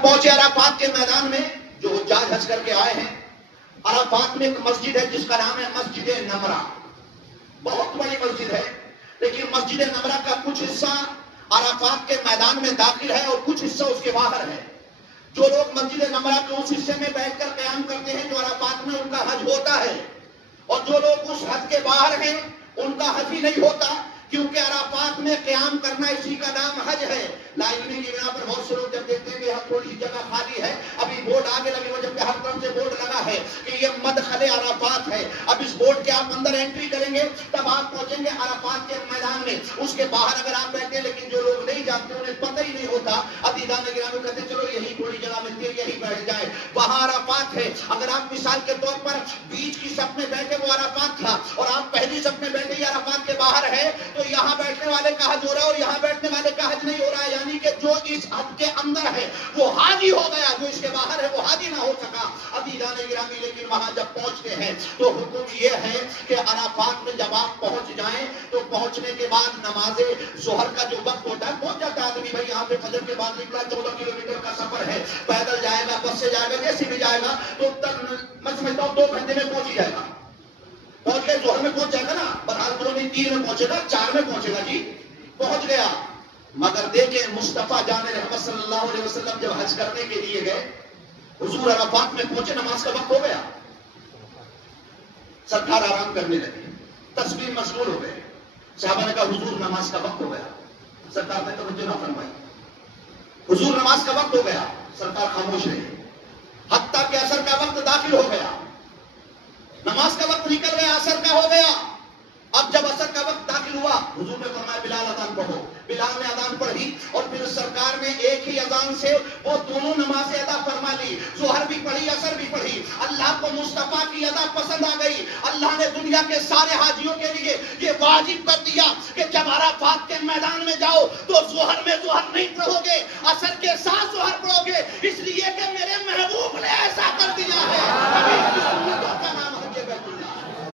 جب پہنچے عرفات کے میدان میں، جو حجاج حج کر کے آئے ہیں، عرفات میں ایک مسجد ہے جس کا نام ہے مسجد نمرہ، بہت بڑی مسجد ہے، لیکن مسجد نمرہ کا کچھ حصہ عرفات کے میدان میں داخل ہے اور کچھ حصہ اس کے باہر ہے۔ جو لوگ مسجد نمرہ کے اس حصے میں بیٹھ کر قیام کرتے ہیں جو عرفات میں، ان کا حج ہوتا ہے، اور جو لوگ اس حج کے باہر ہیں ان کا حج ہی نہیں ہوتا، کیونکہ عرفات میں قیام کرنا اسی کا نام حج ہے۔ لا علمی کی بنا پر بہت سے لوگ جب دیکھتے ہیں کہ یہاں تھوڑی سی جگہ خالی ہے، ابھی بورڈ آگے لگے ہوئے، جبکہ ہر طرف سے بورڈ لگا ہے کہ یہ مدخل عرفات ہے، اب اس بورڈ کے آپ اندر انٹری کریں گے تب آپ پہنچیں گے عرفات کے میدان میں۔ اس کے باہر اگر آپ بیٹھتے ہیں، لیکن جو لوگ نہیں جانتے انہیں پتہ ہی نہیں ہوتا، عزیزان گرامی کہتے ہیں چلو یہی تھوڑی جگہ ملتی ہے یہی بیٹھ جائے، وہاں عرفات ہے۔ اگر آپ مثال کے طور پر بیچ کی صف میں بیٹھے وہ عرفات تھا، اور آپ پہلی صف میں بیٹھے یہ عرفات کے باہر ہے، تو یہاں بیٹھنے والے کا حج ہو رہا ہے اور یہاں بیٹھنے والے کا حج نہیں ہو رہا ہے، یعنی کہ جو اس حج کے اندر ہے وہ حاجی ہو گیا، جو اس کے باہر ہے وہ حاجی نہ ہو سکا۔ عزیزان گرامی لیکن وہاں جب پہنچتے ہیں تو حکم یہ ہے کہ عرفات میں جب آپ پہنچ جائیں تو پہنچنے کے بعد نماز ظہر کا جو وقت ہوتا ہے، پہنچ جاتا ہے آدمی، بھائی یہاں پہ فجر کے بعد نکلا 14 کلومیٹر کا سفر ہے، پیدل جائے گا، بس سے جائے گا، جیسے بھی جائے گا تو میں سمجھتا ہوں 2 گھنٹے میں پہنچ ہی جائے گا، پہنچ گئے ظہر میں پہنچ جائے گا نا، برحال کلو نہیں 3 میں پہنچے گا، 4 میں پہنچے گا، جی پہنچ گیا۔ مگر دیکھیں مصطفیٰ جان رحمت صلی اللہ علیہ وسلم جب حج کرنے کے لیے گئے، حضور عرفات میں پہنچے، نماز کا وقت ہو گیا، سرکار آرام کرنے لگے، تسبیح مشغول ہو گئے۔ صحابہ نے کہا حضور نماز کا وقت ہو گیا، سرکار نے توجہ نہ فرمائی، حضور نماز کا وقت ہو گیا، سرکار خاموش رہے، حتیٰ کہ عصر کا وقت داخل ہو گیا، نماز کا وقت نکل گیا، عصر کا ہو گیا۔ اب جب عصر کا وقت داخل ہوا، حضور نے فرمایا بلال اذان پڑھو، بلال نے اذان پڑھی، اور پھر سرکار نے ایک ہی اذان سے وہ دونوں نمازیں ادا فرما لی، ظہر بھی پڑھی عصر بھی پڑھی۔ اللہ کو مصطفیٰ کی ادا پسند آ گئی، اللہ نے دنیا کے سارے حاجیوں کے لیے یہ واجب کر دیا کہ جب عرفات کے میدان میں جاؤ تو ظہر میں ظہر نہیں پڑھو گے، عصر کے ساتھ ظہر